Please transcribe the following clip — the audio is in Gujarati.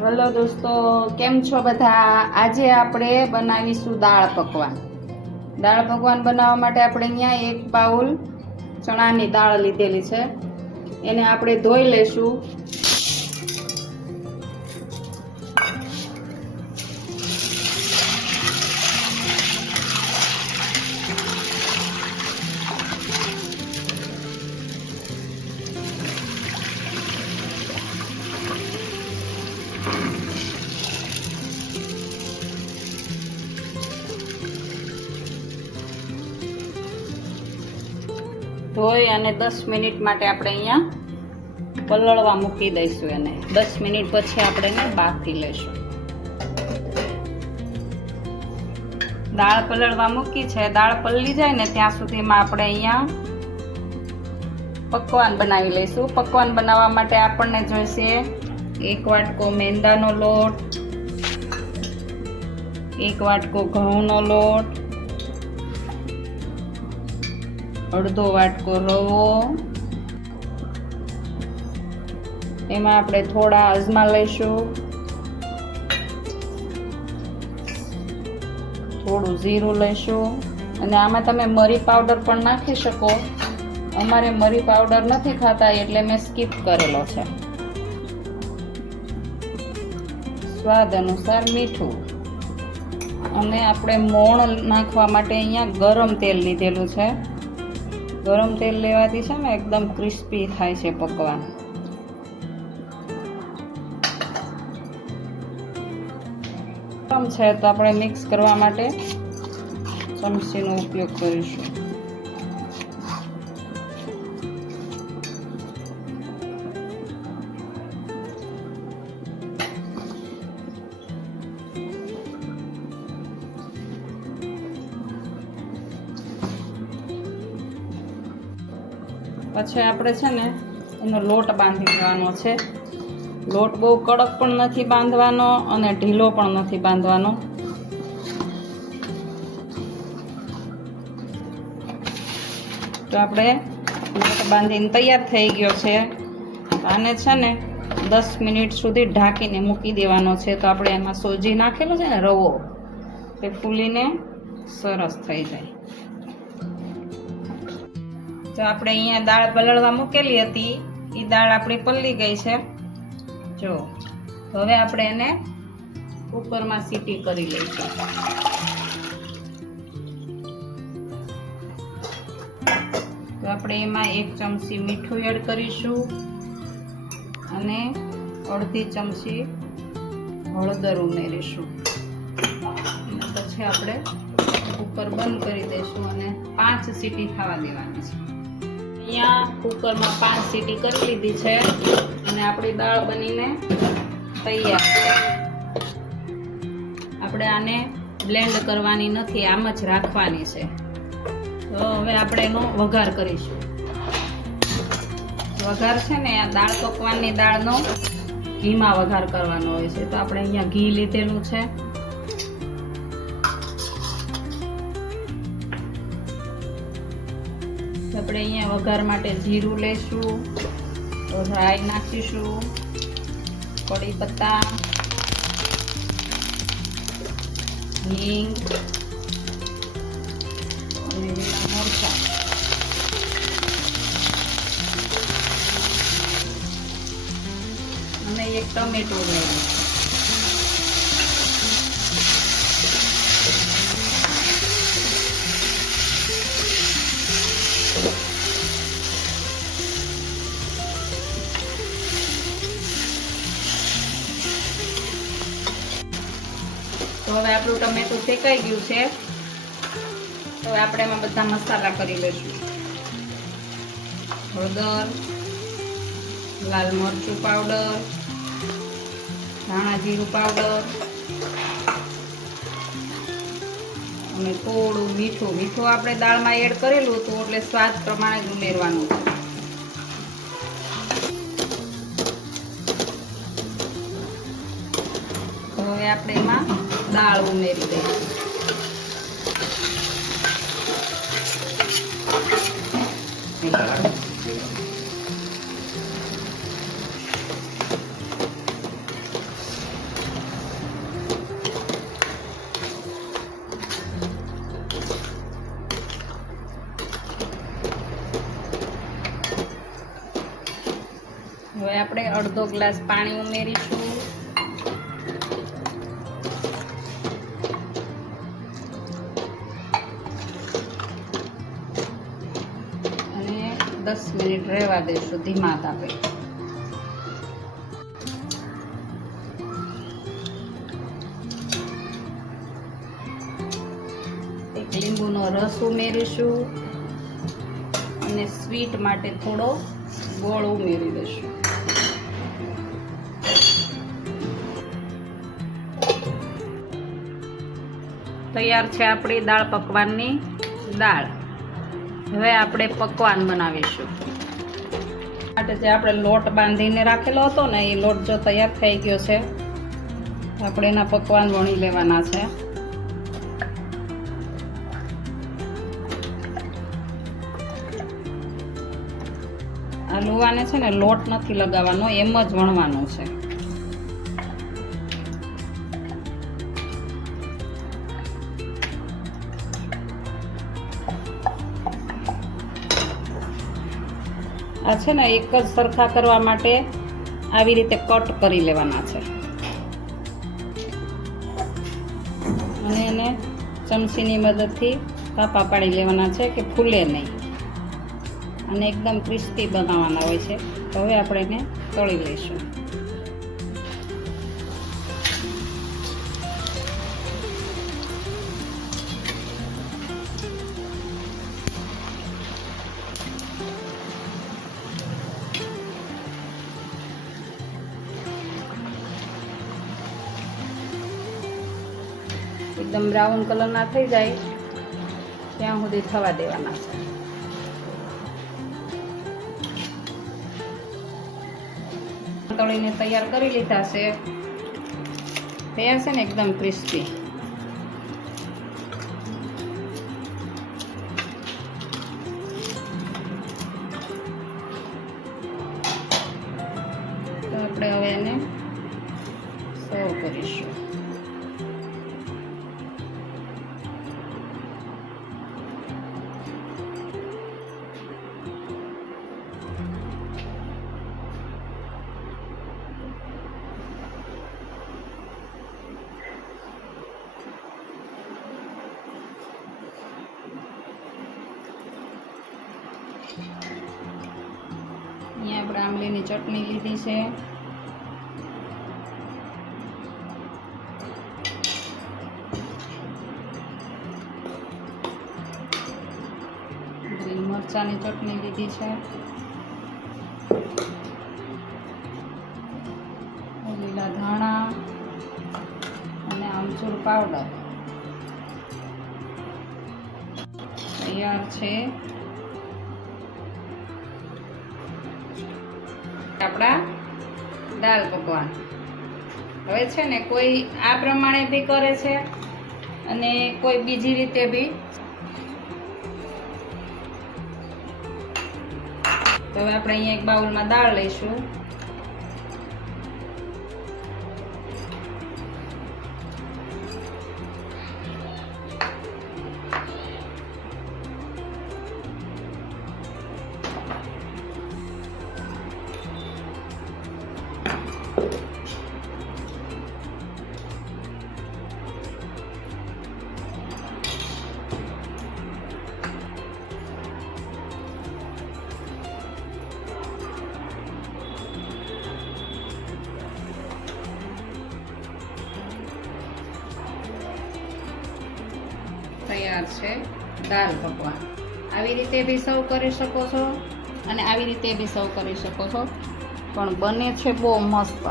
હેલો દોસ્તો, કેમ છો બધા? આજે આપણે બનાવીશું દાળ પકવાન. દાળ પકવાન બનાવવા માટે આપણે અહીંયા 1 બાઉલ ચણાની દાળ લીધેલી છે. એને આપણે ધોઈ લઈશું. ધોઈ અને 10 મિનિટ માટે આપણે અહીંયા પલળવા મૂકી દઈશું. એને 10 મિનિટ પછી આપણે એને બાફી લઈશું. દાળ પલળવા મૂકી છે. દાળ પલળી જાય ને ત્યાં સુધીમાં આપણે અહીંયા પકવાન બનાવી લઈશું. પકવાન બનાવવા માટે આપણને જોઈશે 1 વાટકો મેંદાનો લોટ, 1 વાટકો ઘઉંનો લોટ, અડધો વાટકો રવો, એમાં આપણે થોડા અજમા લઈશું, થોડું જીરું લઈશું અને આમાં તમે મરી પાવડર પણ નાખી શકો. અમારે મરી પાવડર નથી ખાતા એટલે મેં સ્કીપ કરેલો છે. સ્વાદ અનુસાર મીઠું અને આપણે મોણ નાખવા માટે અહીંયા ગરમ તેલ લીધેલું છે. ગરમ તેલ લેવાથી છે ને એકદમ ક્રિસ્પી થાય છે પકવાન. ગરમ છે તો આપણે મિક્સ કરવા માટે ચમચીનો ઉપયોગ કરીશું. પછી આપણે છે ને એનો લોટ બાંધી દેવાનો છે. લોટ બહુ કડક પણ નથી બાંધવાનો અને ઢીલો પણ નથી બાંધવાનો. તો આપણે લોટ બાંધીને તૈયાર થઈ ગયો છે. આને છે ને 10 મિનિટ સુધી ઢાંકીને મૂકી દેવાનો છે. તો આપણે એમાં સોજી નાખેલો છે ને રવો, તે ફૂલીને સરસ થઈ જાય. તો આપણે અહીંયા દાળ પલળવા મૂકેલી હતી, એ દાળ આપણી પલળી ગઈ છે. જો હવે આપણે એને કુકરમાં સીટી કરી લઈશું. તો આપણે એમાં 1 ચમચી મીઠું એડ કરીશું અને અડધી ચમચી હળદર ઉમેરીશું. પછી આપણે કુકર બંધ કરી દઈશું અને 5 સીટી થવા દેવાની છે. અહીંયા કુકરમાં 5 સીટી કરી લીધી છે અને આપણી દાળ બનીને તૈયાર છે. આપણે આને બ્લેન્ડ કરવાની નથી, આમ જ રાખવાની છે. તો હવે આપણે એનો વઘાર કરીશું. વઘાર છે ને આ દાળ પકવાનની દાળનો ઘીમાં વઘાર કરવાનો હોય છે. તો આપણે અહીંયા ઘી લીધેલું છે. આપણે અહીંયા વઘાર માટે જીરું લઈશું, રાઈ નાખીશું, કડી પત્તા, હિંગ અને લીલા મરચાં અને 1 ટમેટું ઉમેરીશું. તો હવે આપણું ટમેટું શેકાઈ ગયું છે. તો આપણે એમાં બધા મસાલા કરી લઈશું. હળદર, લાલ મરચું પાવડર, ધાણા જીરું પાવડર અને થોડું મીઠું. મીઠું આપણે દાળમાં એડ કરેલું હતું એટલે સ્વાદ પ્રમાણે જ ઉમેરવાનું છે. હવે આપણે એમાં દાળ ઉમેરી દઈશું. અડધો ગ્લાસ પાણી ઉમેરીશું. અને 10 મિનિટ રહેવા દઈશું ધીમા તાપે. એક લીંબુનો રસ ઉમેરીશું અને સ્વીટ માટે થોડો ગોળ ઉમેરી દઈશું. તૈયાર છે આપણી દાળ પકવાનની દાળ. હવે આપણે પકવાન બનાવીશું. માટે જે આપણે લોટ બાંધીને રાખેલો હતો ને એ લોટ જો તૈયાર થઈ ગયો છે, આપણે એના પકવાન વણી લેવાના છે. આ લુવાને છે ને લોટ નથી લગાવવાનો, એમ જ વણવાનું છે. આ છે ને એક જ સરખા કરવા માટે આવી રીતે કટ કરી લેવાના છે અને એને ચમચીની મદદથી કાપા પાડી લેવાના છે કે ફૂલે નહીં. અને એકદમ ક્રિસ્પી બનાવવાના હોય છે. તો હવે આપણે એને તળી લઈશું. એકદમ બ્રાઉન કલરના થઈ જાય ત્યાં સુધી થવા દેવાના છે. તળીને તૈયાર કરી લીધા છે. તૈયાર છે ને એકદમ ક્રિસ્પી. તો આપણે હવે એને સર્વ કરીશું. અહીંયા આપણે આંબલીની ચટણી લીધી છે. ગ્રીન મરચાંની ચટણી લીધી છે. લીલા ધાણા અને આમચૂર પાવડર તૈયાર છે. આપણા દાળ પકવાન. હવે છે ને કોઈ આ પ્રમાણે બી કરે છે અને કોઈ બીજી રીતે બી. તો હવે આપણે અહીંયા એક બાઉલમાં દાળ લઈશું. તૈયાર છે દાળ પકવાન. આવી રીતે બી સર્વ કરી શકો છો અને આવી રીતે બી સર્વ કરી શકો છો, પણ બને છે બહુ મસ્ત.